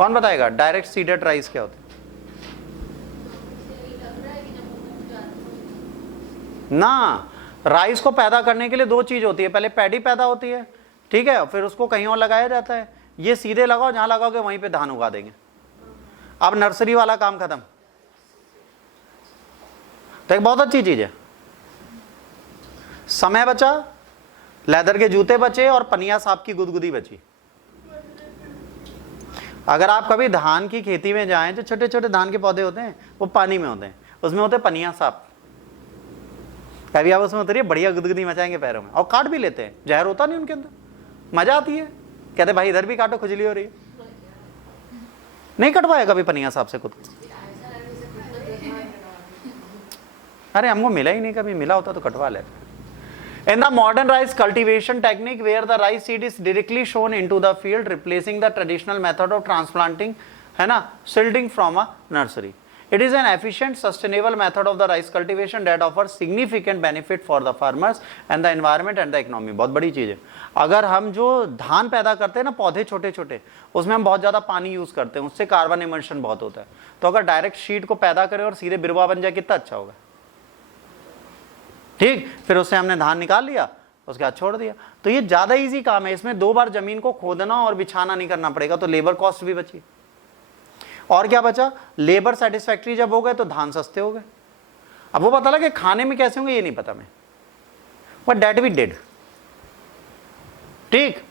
कौन बताएगा direct seeded rice क्या होता है? ना, राइस को पैदा करने के लिए दो चीज होती है, पहले पैडी पैदा होती है, ठीक है, फिर उसको कहीं और लगाया जाता है। ये सीधे लगाओ, जहां लगाओगे वहीं पे धान उगा देंगे। अब नर्सरी वाला काम खत्म। तो एक बहुत अच्छी चीज है, समय बचा, लेदर के जूते बचे और पनिया सांप की गुदगुदी बची। अगर आप कभी धान की खेती में जाएं तो छोटे छोटे धान के पौधे होते हैं, वो पानी में होते हैं, उसमें होते पनिया सांप। कभी आप उसमें उतरिए, बढ़िया गुदगुदी मचाएंगे पैरों में, और काट भी लेते हैं, जहर होता नहीं उनके अंदर, मजा आती है। कहते भाई इधर भी काटो, खुजली हो रही है। नहीं कटवाया कभी पनिया सांप से खुद? अरे हमको मिला ही नहीं कभी, मिला होता तो कटवा लेते। In the modern rice cultivation technique, where the rice seed is directly sown into the field, replacing the traditional method of transplanting, है ना, seedling from a nursery. It is an efficient, sustainable method of the rice cultivation that offers significant benefit for the farmers and the environment and the economy. बहुत बड़ी चीज है। अगर हम जो धान पैदा करते हैं ना, पौधे छोटे छोटे, उसमें हम बहुत ज्यादा पानी यूज करते हैं, उससे कार्बन इमिशन बहुत होता है। तो अगर डायरेक्ट शीट को पैदा करें और सीधे बिरवा बन जाए, कितना अच्छा होगा। ठीक, फिर उससे हमने धान निकाल लिया, उसके बाद छोड़ दिया। तो ये ज्यादा इजी काम है, इसमें 2 बार जमीन को खोदना और बिछाना नहीं करना पड़ेगा, तो लेबर कॉस्ट भी बची। और क्या बचा, लेबर सेटिस्फैक्ट्री जब हो गए तो धान सस्ते हो गए। अब वो पता लगे खाने में कैसे होंगे ये नहीं पता मैं, बट दैट वी डिड। ठीक,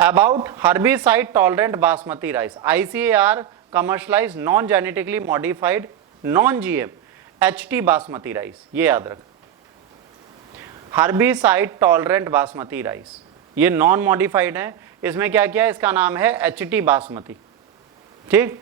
about herbicide tolerant basmati rice, ICAR commercialise non genetically modified non GM HT basmati rice, ये याद रख। हर्बिसाइड टॉलरेंट बासमती राइस, ये नॉन मॉडिफाइड है, इसमें क्या किया, इसका नाम है HT बासमती। ठीक,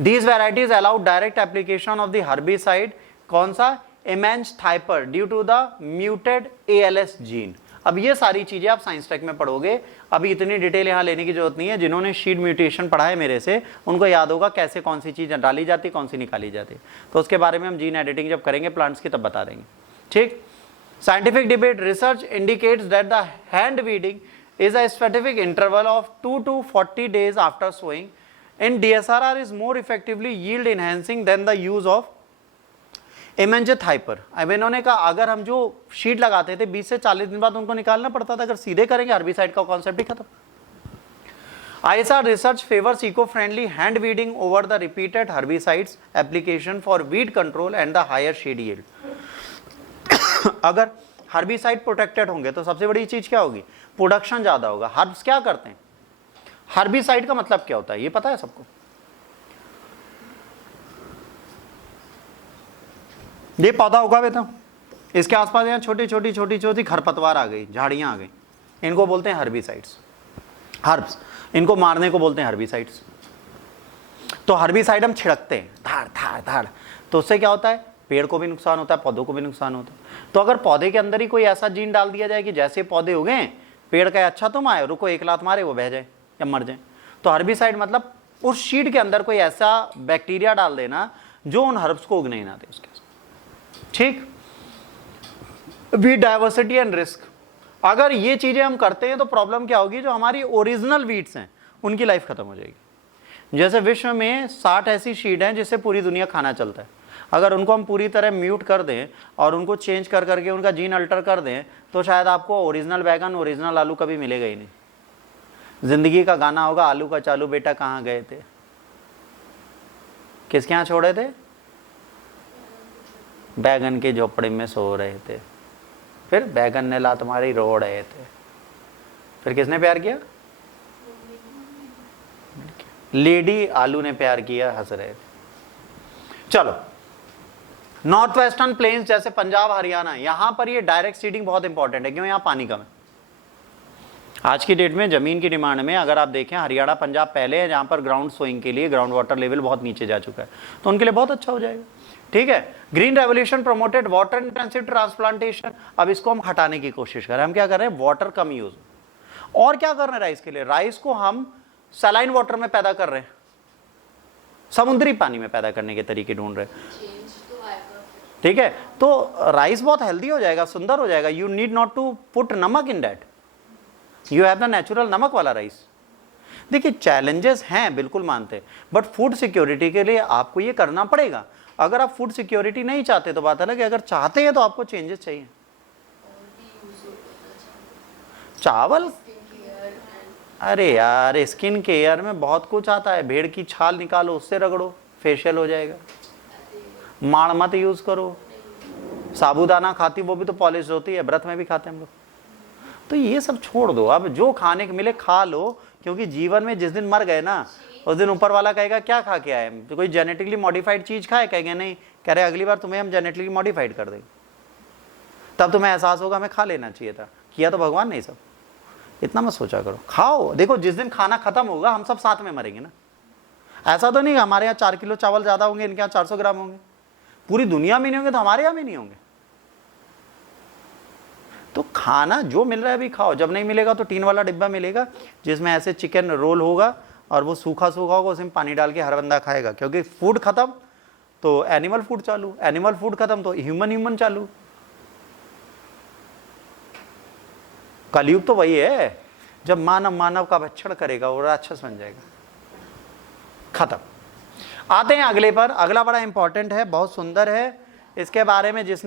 these varieties allow direct application of the herbicide, कौन सा, imazethapyr, due to the muted ALS gene. अब ये सारी चीजें आप साइंस टेक में पढ़ोगे, अभी इतनी डिटेल यहां लेने की जरूरत नहीं है। जिन्होंने शीड म्यूटेशन पढ़ा है मेरे से, उनको याद होगा कैसे कौन सी चीज डाली जाती, कौन सी निकाली जाती। तो उसके बारे में हम जीन एडिटिंग जब करेंगे प्लांट्स की तब बता देंगे। ठीक, scientific debate research indicates that the hand weeding is a specific interval of 2 to 40 days after sowing in DSRR is more effectively yield enhancing than the use of इमेंस-थाइपर। अब इन्होंने कहा अगर हम जो शीट लगाते थे 20 से 40 दिन बाद उनको निकालना पड़ता था, अगर सीधे करेंगे हर्बिसाइड का कॉन्सेप्ट ही खत्म। ISR research favors eco-friendly hand weeding over the repeated herbicides application for weed control and the higher shade yield. अगर हर्बिसाइड प्रोटेक्टेड होंगे तो सबसे बड़ी चीज क्या होगी, प्रोडक्शन ज्यादा होगा। हर्ब्स क्या करते हैं, हर्बिसाइड का मतलब क्या होता है ये पता है सबको? ये पौधा उगा बेटा, इसके आसपास यहाँ छोटी छोटी छोटी छोटी खरपतवार आ गई, झाड़ियां आ गई, इनको बोलते हैं हर्बिसाइड्स, हर्ब्स। इनको मारने को बोलते हैं हर्बिसाइड्स। तो हर्बिसाइड हम छिड़कते हैं धाड़ धाड़ धाड़, तो उससे क्या होता है, पेड़ को भी नुकसान होता है, पौधों को भी नुकसान होता है। तो अगर पौधे के अंदर ही कोई ऐसा जीन डाल दिया जाए कि जैसे पौधे उगे, पेड़ का अच्छा तुम आए, रुको एक लात मारे वो बह जाए या मर जाए, तो हर्बिसाइड मतलब उस शीड के अंदर कोई ऐसा बैक्टीरिया डाल देना जो उन हर्ब्स को उगने ही ना दे उसके। ठीक, वीड डाइवर्सिटी एंड रिस्क, अगर ये चीजें हम करते हैं तो प्रॉब्लम क्या होगी, जो हमारी ओरिजिनल वीड्स हैं उनकी लाइफ खत्म हो जाएगी। जैसे विश्व में 60 ऐसी शीड हैं जिससे पूरी दुनिया खाना चलता है, अगर उनको हम पूरी तरह म्यूट कर दें और उनको चेंज कर करके उनका जीन अल्टर कर दें तो शायद आपको ओरिजिनल बैगन, ओरिजिनल आलू कभी मिलेगा ही नहीं। जिंदगी का गाना होगा, आलू का चालू बेटा कहाँ गए थे, किसके यहाँ छोड़े थे, बैगन के झोपड़े में सो रहे थे, फिर बैगन ने लात मारी रो रहे थे, फिर किसने प्यार किया, लेडी आलू ने प्यार किया, हंस रहे थे। चलो, नॉर्थ वेस्टर्न प्लेन्स जैसे पंजाब हरियाणा, यहां पर ये डायरेक्ट सीडिंग बहुत इंपॉर्टेंट है, क्यों, यहां पानी कम है। आज की डेट में जमीन की डिमांड में अगर आप देखें, हरियाणा पंजाब पहले है जहां पर ग्राउंड सोइंग के लिए ग्राउंड वाटर लेवल बहुत नीचे जा चुका है, तो उनके लिए बहुत अच्छा हो जाएगा। ठीक है, green revolution promoted water intensive transplantation, अब इसको हम हटाने की कोशिश कर रहे हैं। हम क्या कर रहे हैं, वाटर कम यूज। और क्या कर रहे हैं राइस के लिए, राइस को हम सलाइन वाटर में पैदा कर रहे हैं, समुद्री पानी में पैदा करने के तरीके ढूंढ रहे हैं। ठीक है, तो राइस बहुत हेल्दी हो जाएगा, सुंदर हो जाएगा। You need not to put namak in that, you have the natural namak वाला राइस। देखिए चैलेंजेस हैं, बिल्कुल मानते हैं, बट फूड सिक्योरिटी के लिए आपको ये करना पड़ेगा। अगर आप फूड सिक्योरिटी नहीं चाहते तो बात अलग है, अगर चाहते हैं तो आपको चेंजेस चाहिए। चावल, अरे यार स्किन केयर में बहुत कुछ आता है, भेड़ की छाल निकालो उससे रगड़ो, फेशियल हो जाएगा। माड़ मत यूज करो, साबूदाना खाती वो भी तो पॉलिश होती है, व्रत में भी खाते हैं हम लोग। तो ये सब छोड़ दो, अब जो खाने को मिले खा लो, क्योंकि जीवन में जिस दिन मर गए ना उस दिन ऊपर वाला कहेगा क्या खा के आए, तो कोई जेनेटिकली मॉडिफाइड चीज खाए, कहेंगे नहीं, कह रहे अगली बार तुम्हें हम जेनेटिकली मॉडिफाइड कर देंगे, तब तुम्हें एहसास होगा हमें खा लेना चाहिए था, किया तो भगवान ने सब। इतना मत सोचा करो, खाओ। देखो जिस दिन खाना खत्म होगा हम सब साथ में मरेंगे ना, ऐसा तो नहीं हमारे यहाँ 4 किलो चावल ज्यादा होंगे, इनके यहाँ 400 ग्राम होंगे, पूरी दुनिया में नहीं होंगे तो हमारे यहाँ भी नहीं होंगे। तो खाना जो मिल रहा है अभी खाओ, जब नहीं मिलेगा तो टीन वाला डिब्बा मिलेगा जिसमें ऐसे चिकन रोल होगा और वो सूखा सूखा होगा, उसमें पानी डाल के हर बंदा खाएगा, क्योंकि फूड खत्म तो एनिमल फूड चालू, एनिमल फूड खत्म तो ह्यूमन चालू। कलयुग तो वही है, जब मानव मानव का भक्षण करेगा वो राक्षस बन जाएगा, खत्म। आते हैं अगले पर, अगला बड़ा इंपॉर्टेंट है, बहुत सुंदर है, इसके बारे में जिसने